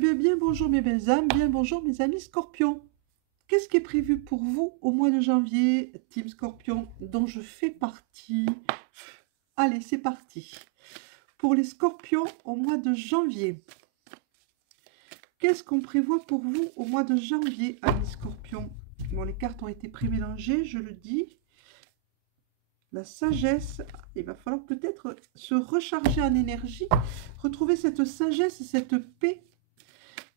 Bien, bonjour mes belles âmes, bien bonjour mes amis scorpions. Qu'est-ce qui est prévu pour vous au mois de janvier, Team Scorpion, dont je fais partie? Allez, c'est parti. Pour les scorpions au mois de janvier, qu'est-ce qu'on prévoit pour vous au mois de janvier, amis scorpions? Bon, les cartes ont été pré-mélangées, je le dis. La sagesse, il va falloir peut-être se recharger en énergie, retrouver cette sagesse, cette paix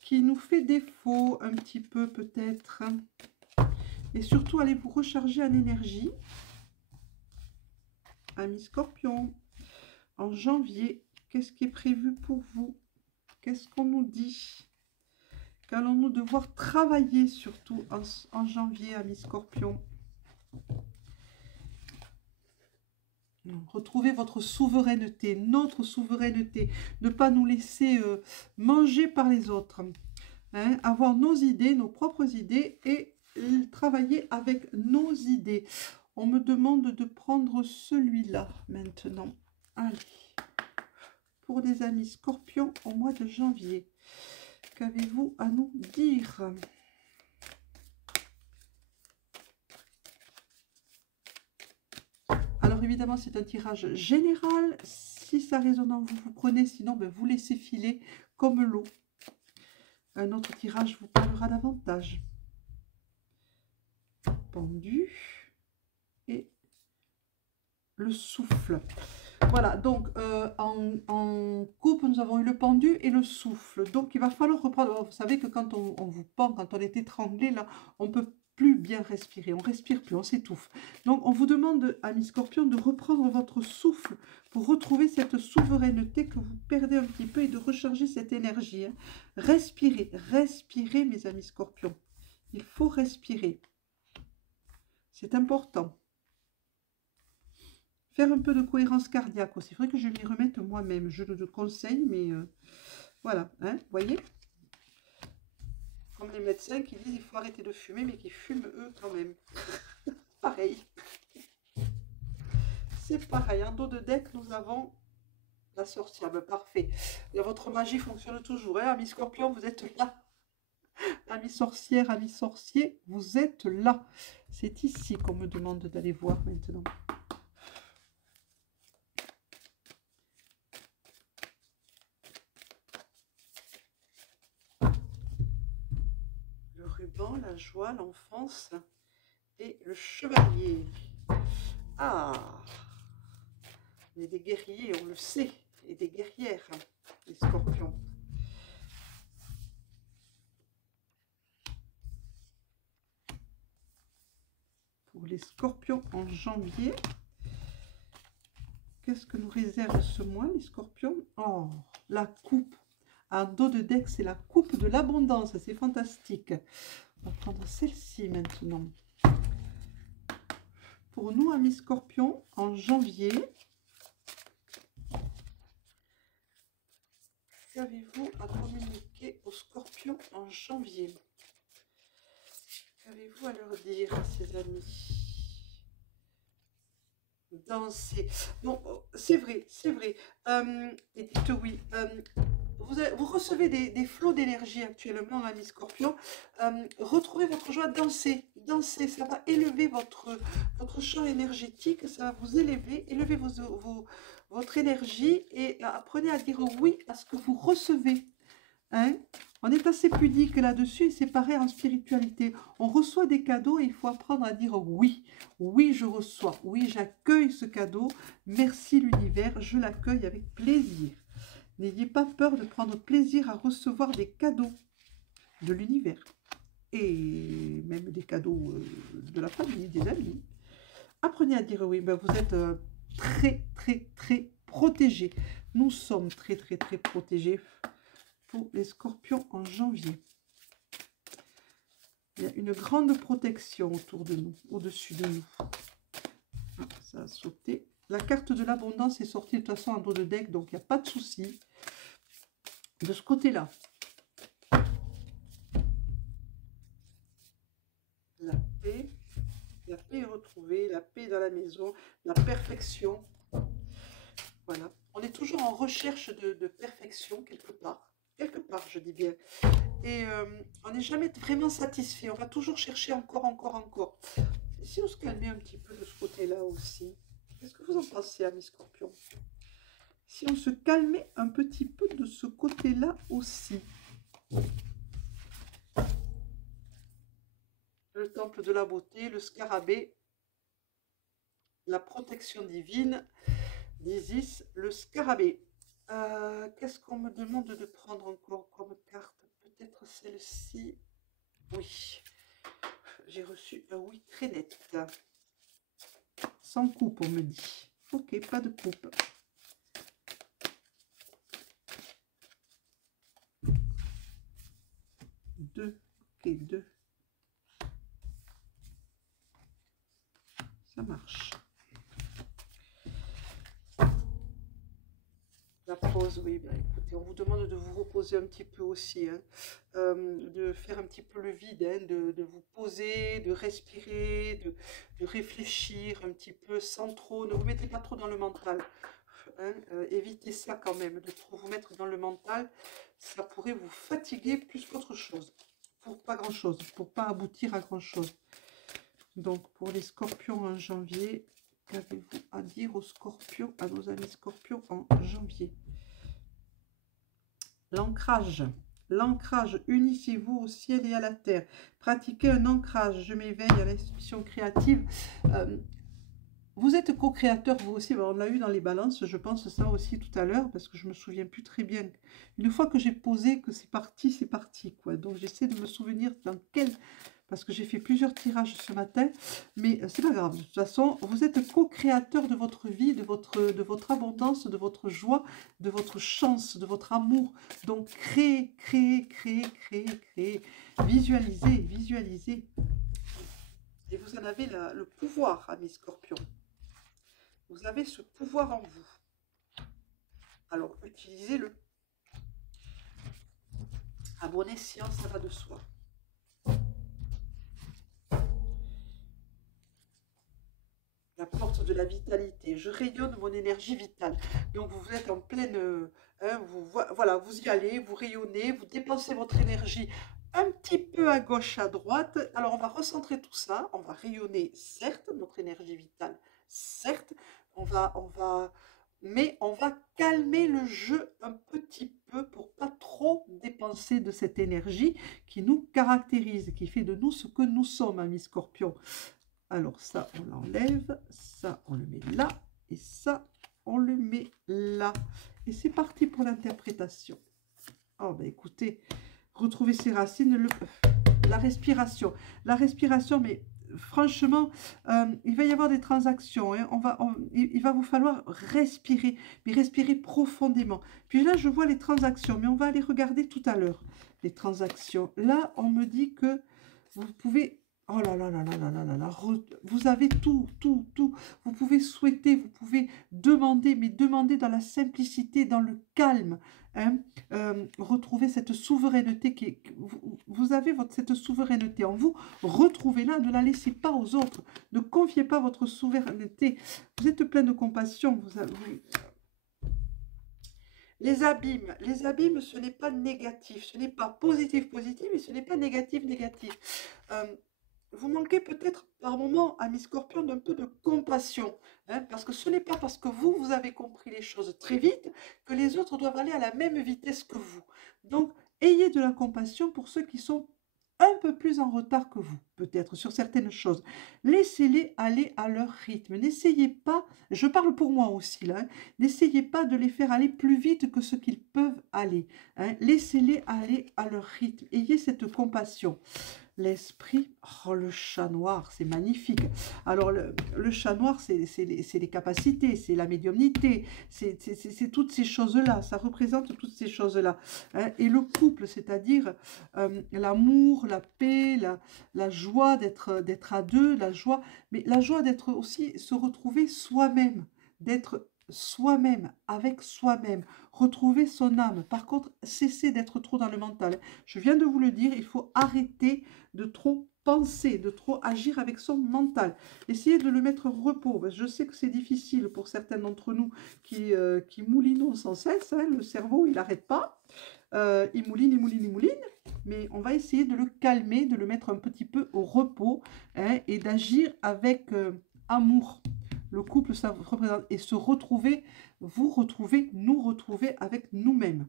qui nous fait défaut un petit peu peut-être. Et surtout, allez vous recharger en énergie. Amis Scorpion, en janvier, qu'est-ce qui est prévu pour vous? Qu'est-ce qu'on nous dit? Qu'allons-nous devoir travailler surtout en janvier, amis Scorpion? Retrouvez votre souveraineté, notre souveraineté. Ne pas nous laisser manger par les autres. Hein, avoir nos idées, nos propres idées et travailler avec nos idées. On me demande de prendre celui-là maintenant. Allez. Pour les amis scorpions au mois de janvier, qu'avez-vous à nous dire? Alors évidemment, c'est un tirage général. Si ça résonne en vous, vous prenez. Sinon, ben, vous laissez filer comme l'eau. Un autre tirage vous parlera davantage. Pendu et le souffle. Voilà, donc en coupe, nous avons eu le pendu et le souffle. Donc, il va falloir reprendre. Vous savez que quand on vous pend, quand on est étranglé, là, on ne peut plus bien respirer. On ne respire plus, on s'étouffe. Donc, on vous demande, amis scorpions, de reprendre votre souffle pour retrouver cette souveraineté que vous perdez un petit peu et de recharger cette énergie. Hein. Respirez, respirez, mes amis scorpions. Il faut respirer. C'est important. Faire un peu de cohérence cardiaque aussi. Il faudrait que je m'y remette moi-même. Je le conseille, mais voilà. Hein, vous voyez? Comme les médecins qui disent qu'il faut arrêter de fumer, mais qui fument eux quand même. Pareil. C'est pareil. En dos de deck, nous avons la sorcière. Ben, parfait. Et votre magie fonctionne toujours. Hein, amis scorpions, vous êtes là. Amis sorcières, amis sorciers, vous êtes là. C'est ici qu'on me demande d'aller voir maintenant. Le ruban, la joie, l'enfance et le chevalier. Ah, on est des guerriers, on le sait, et des guerrières, les scorpions. Pour les scorpions en janvier, qu'est-ce que nous réserve ce mois, les scorpions? Oh, la coupe. En dos de deck, c'est la coupe de l'abondance, c'est fantastique. On va prendre celle-ci maintenant. Pour nous, amis scorpions, en janvier, qu'avez-vous à communiquer aux scorpions en janvier? Qu'avez-vous à leur dire, ces amis? Danser. Bon, c'est vrai, c'est vrai. Et dites oui. Vous recevez des flots d'énergie actuellement, amis scorpions. Retrouvez votre joie, danser. Danser, ça va élever votre champ énergétique, ça va vous élever, élever votre énergie et apprenez à dire oui à ce que vous recevez. Hein? On est assez pudique là-dessus et c'est pareil en spiritualité. On reçoit des cadeaux et il faut apprendre à dire oui. Oui, je reçois. Oui, j'accueille ce cadeau. Merci l'univers, je l'accueille avec plaisir. N'ayez pas peur de prendre plaisir à recevoir des cadeaux de l'univers. Et même des cadeaux de la famille, des amis. Apprenez à dire oui. Ben, vous êtes très, très, très protégés. Nous sommes très, très, très protégés. Pour les scorpions en janvier. Il y a une grande protection autour de nous, au-dessus de nous. Ah, ça a sauté. La carte de l'abondance est sortie de toute façon en dos de deck, donc il n'y a pas de souci. De ce côté-là. La paix est retrouvée, la paix dans la maison, la perfection. Voilà. On est toujours en recherche de perfection quelque part. quelque part, je dis bien. Et on n'est jamais vraiment satisfait. On va toujours chercher encore, encore, encore. Et si on se calmait un petit peu de ce côté-là aussi, qu'est-ce que vous en pensez, amis scorpions? Si on se calmait un petit peu de ce côté-là aussi. Le temple de la beauté, le scarabée, la protection divine d'Isis, le scarabée. Qu'est-ce qu'on me demande de prendre encore comme carte? Peut-être celle-ci. Oui. J'ai reçu un oui très net. Sans coupe, on me dit. Ok, pas de coupe. Deux. Ok, deux. Ça marche. La pause, oui, ben, écoutez, on vous demande de vous reposer un petit peu aussi, hein, de faire un petit peu le vide, hein, de vous poser, de respirer, de réfléchir un petit peu sans trop, ne vous mettez pas trop dans le mental, hein, évitez ça quand même, de trop vous mettre dans le mental, ça pourrait vous fatiguer plus qu'autre chose, pour pas grand chose, pour pas aboutir à grand chose. Donc pour les scorpions en janvier, qu'avez-vous à dire aux scorpions, à nos amis scorpions en janvier? L'ancrage. L'ancrage, unifiez-vous au ciel et à la terre. Pratiquez un ancrage. Je m'éveille à l'intuition créative. Vous êtes co-créateur, vous aussi. On l'a eu dans les balances, je pense ça aussi tout à l'heure, parce que je me souviens plus très bien. Une fois que j'ai posé que c'est parti, quoi. Donc j'essaie de me souvenir dans quel... Parce que j'ai fait plusieurs tirages ce matin, mais c'est pas grave. De toute façon, vous êtes co-créateur de votre vie, de votre abondance, de votre joie, de votre chance, de votre amour. Donc créez, créez, créez, créez, créez. Visualisez, visualisez. Et vous en avez le pouvoir, amis scorpions. Vous avez ce pouvoir en vous. Alors, utilisez-le. À bon escient, ça va de soi. La porte de la vitalité. Je rayonne mon énergie vitale. Donc, vous êtes en pleine... hein, voilà, vous y allez, vous rayonnez, vous dépensez votre énergie un petit peu à gauche, à droite. Alors, on va recentrer tout ça. On va rayonner, certes, notre énergie vitale, certes. Mais on va calmer le jeu un petit peu pour pas trop dépenser de cette énergie qui nous caractérise, qui fait de nous ce que nous sommes, amis scorpions. Alors ça, on l'enlève, ça, on le met là, et ça, on le met là. Et c'est parti pour l'interprétation. Oh, ben écoutez, retrouver ses racines, la respiration. La respiration, mais franchement, il va y avoir des transactions. Hein. Il va vous falloir respirer, mais respirer profondément. Puis là, je vois les transactions, mais on va aller regarder tout à l'heure. Les transactions. Là, on me dit que vous pouvez... Oh là là là là là là là là, vous avez tout, tout, tout. Vous pouvez souhaiter, vous pouvez demander, mais demander dans la simplicité, dans le calme. Hein, retrouver cette souveraineté vous avez cette souveraineté en vous, retrouvez-la, ne la laissez pas aux autres, ne confiez pas votre souveraineté, vous êtes plein de compassion, les abîmes, ce n'est pas négatif, ce n'est pas positif, positif, et ce n'est pas négatif, négatif. Vous manquez peut-être par moment, amis scorpions, d'un peu de compassion. Hein, parce que ce n'est pas parce que vous avez compris les choses très vite que les autres doivent aller à la même vitesse que vous. Donc, ayez de la compassion pour ceux qui sont un peu plus en retard que vous, peut-être, sur certaines choses. Laissez-les aller à leur rythme. N'essayez pas, je parle pour moi aussi là, hein, n'essayez pas de les faire aller plus vite que ce qu'ils peuvent aller. Hein, laissez-les aller à leur rythme. Ayez cette compassion. L'esprit, oh, le chat noir, c'est magnifique. Alors, le chat noir, c'est les capacités, c'est la médiumnité, c'est toutes ces choses-là, ça représente toutes ces choses-là. Hein. Et le couple, c'est-à-dire l'amour, la paix, la joie d'être à deux, la joie, mais la joie d'être aussi, se retrouver soi-même, d'être soi-même, avec soi-même, retrouver son âme. Par contre, cessez d'être trop dans le mental. Je viens de vous le dire, il faut arrêter de trop penser, de trop agir avec son mental. Essayez de le mettre au repos. Je sais que c'est difficile pour certains d'entre nous qui moulinons sans cesse. Hein, le cerveau, il n'arrête pas. il mouline, il mouline, il mouline. Mais on va essayer de le calmer, de le mettre un petit peu au repos, hein, et d'agir avec amour. Le couple, ça représente, et se retrouver, vous retrouver, nous retrouver avec nous-mêmes.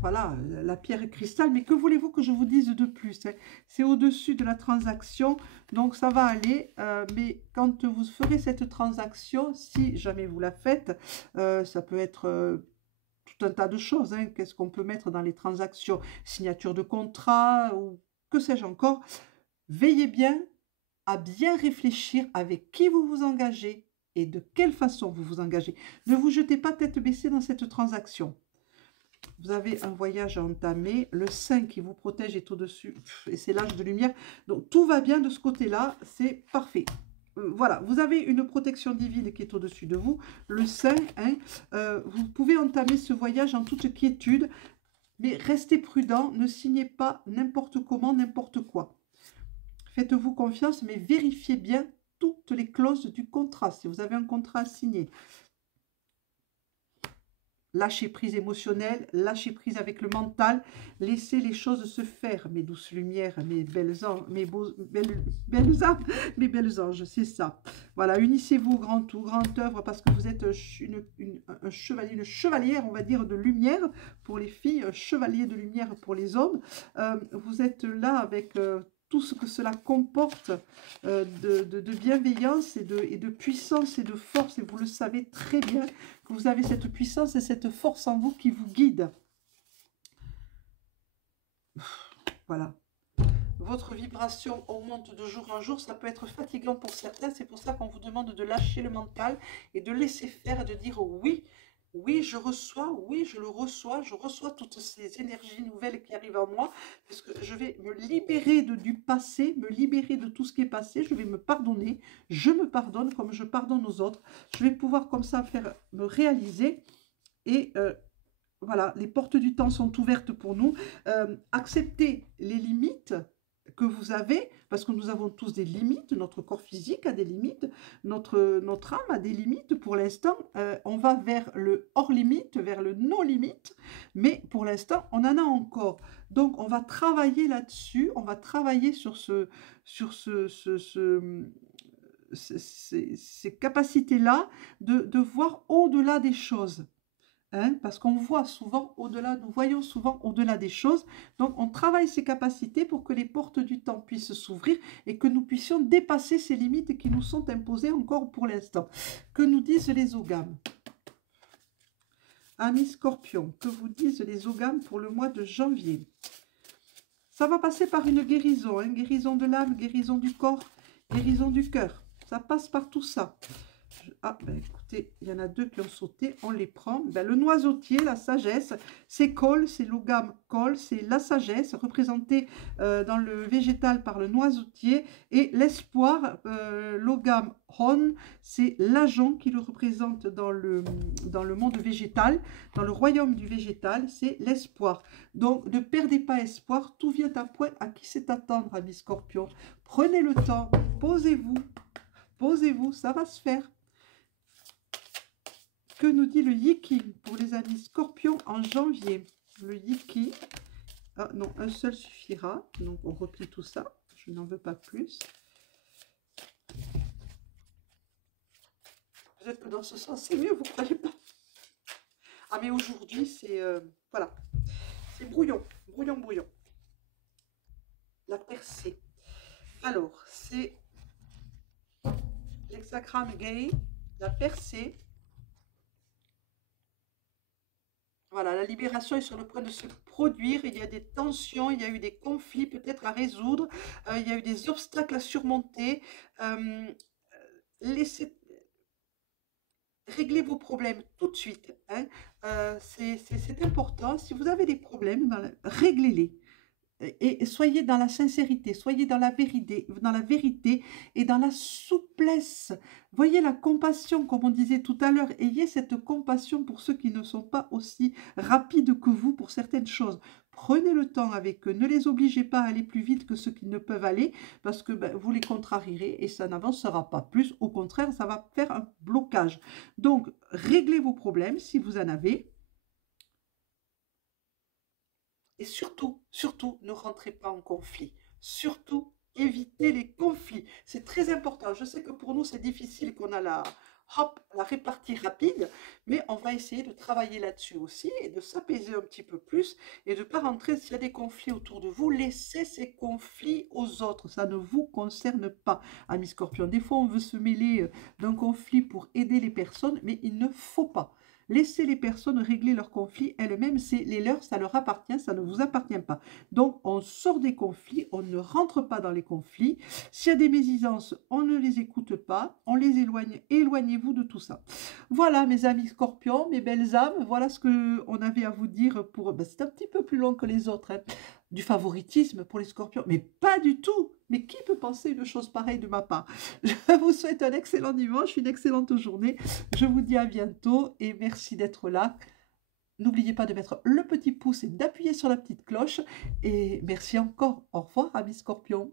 Voilà, la pierre cristal, mais que voulez-vous que je vous dise de plus, hein? C'est au-dessus de la transaction, donc ça va aller, mais quand vous ferez cette transaction, si jamais vous la faites, ça peut être tout un tas de choses, hein. Qu'est-ce qu'on peut mettre dans les transactions? Signature de contrat, ou que sais-je encore. Veillez bien à bien réfléchir avec qui vous vous engagez et de quelle façon vous vous engagez. Ne vous jetez pas tête baissée dans cette transaction. Vous avez un voyage à entamer, le 5 qui vous protège est au-dessus, et c'est l'âge de lumière. Donc tout va bien de ce côté-là, c'est parfait. Voilà, vous avez une protection divine qui est au-dessus de vous, le 5, hein, vous pouvez entamer ce voyage en toute quiétude, mais restez prudent, ne signez pas n'importe comment, n'importe quoi. Faites-vous confiance, mais vérifiez bien toutes les clauses du contrat, si vous avez un contrat à signer. Lâcher prise émotionnelle, lâcher prise avec le mental, laissez les choses se faire, mes douces lumières, mes belles anges, belles âmes, mes belles anges, c'est ça. Voilà, unissez-vous au grand tout, grande œuvre, parce que vous êtes un chevalier, une chevalière, on va dire, de lumière pour les filles, un chevalier de lumière pour les hommes. Vous êtes là avec tout ce que cela comporte de bienveillance et de puissance et de force, et vous le savez très bien, que vous avez cette puissance et cette force en vous qui vous guide. Voilà. Votre vibration augmente de jour en jour, ça peut être fatigant pour certains, c'est pour ça qu'on vous demande de lâcher le mental et de laisser faire, de dire oui, oui, je reçois, oui, je reçois toutes ces énergies nouvelles qui arrivent en moi, parce que je vais me libérer du passé, me libérer de tout ce qui est passé, je vais me pardonner, je me pardonne comme je pardonne aux autres, je vais pouvoir comme ça me réaliser, et voilà, les portes du temps sont ouvertes pour nous. Acceptez les limites que vous avez, parce que nous avons tous des limites, notre corps physique a des limites, notre âme a des limites. Pour l'instant, on va vers le hors-limite, vers le non-limite, mais pour l'instant, on en a encore. Donc, on va travailler là-dessus, on va travailler sur ces capacités-là de voir au-delà des choses. Hein, parce qu'on voit souvent au-delà, nous voyons souvent au-delà des choses. Donc, on travaille ces capacités pour que les portes du temps puissent s'ouvrir et que nous puissions dépasser ces limites qui nous sont imposées encore pour l'instant. Que nous disent les ogames? Amis Scorpion, que vous disent les ogames pour le mois de janvier? Ça va passer par une guérison, hein, guérison de l'âme, guérison du corps, guérison du cœur. Ça passe par tout ça. Ah, ben écoutez, il y en a deux qui ont sauté, on les prend. Ben, le noisetier, la sagesse, c'est Col, c'est l'ogame Col, c'est la sagesse, représentée dans le végétal par le noisetier. Et l'espoir, l'ogame Hon, c'est l'agent qui le représente dans le monde végétal, dans le royaume du végétal, c'est l'espoir. Donc, ne perdez pas espoir, tout vient à point. À qui c'est attendre, amis Scorpion? Prenez le temps, posez-vous, ça va se faire. Que nous dit le Yiki pour les amis Scorpions en janvier? Le Yiki, ah non, un seul suffira, donc on replie tout ça, je n'en veux pas plus. Peut-être que dans ce sens c'est mieux, vous ne croyez pas? Ah mais aujourd'hui c'est, voilà, c'est brouillon, brouillon. La percée. Alors, c'est l'hexagramme gay, la percée. Voilà, la libération est sur le point de se produire. Il y a des tensions, il y a eu des conflits peut-être à résoudre, il y a eu des obstacles à surmonter. Réglez vos problèmes tout de suite, hein. C'est important. Si vous avez des problèmes, réglez-les. Et soyez dans la sincérité, soyez dans la vérité et dans la souplesse. Voyez la compassion, comme on disait tout à l'heure. Ayez cette compassion pour ceux qui ne sont pas aussi rapides que vous pour certaines choses. Prenez le temps avec eux. Ne les obligez pas à aller plus vite que ceux qui ne peuvent aller, parce que vous les contrarierez et ça n'avancera pas plus. Au contraire, ça va faire un blocage. Donc, réglez vos problèmes si vous en avez. Et surtout, surtout, ne rentrez pas en conflit. Surtout, évitez les conflits. C'est très important. Je sais que pour nous, c'est difficile qu'on a hop, la répartie rapide, mais on va essayer de travailler là-dessus aussi et de s'apaiser un petit peu plus et de ne pas rentrer s'il y a des conflits autour de vous. Laissez ces conflits aux autres. Ça ne vous concerne pas, amis scorpions. Des fois, on veut se mêler d'un conflit pour aider les personnes, mais il ne faut pas. Laissez les personnes régler leurs conflits elles-mêmes, c'est les leurs, ça leur appartient, ça ne vous appartient pas. Donc on sort des conflits, on ne rentre pas dans les conflits. S'il y a des mésisances, on ne les écoute pas, on les éloigne, éloignez-vous de tout ça. Voilà mes amis scorpions, mes belles âmes, voilà ce qu'on avait à vous dire pour... Ben, c'est un petit peu plus long que les autres, hein. Du favoritisme pour les scorpions, mais pas du tout. Mais qui peut penser une chose pareille de ma part? Je vous souhaite un excellent dimanche, une excellente journée. Je vous dis à bientôt et merci d'être là. N'oubliez pas de mettre le petit pouce et d'appuyer sur la petite cloche. Et merci encore. Au revoir, amis scorpions.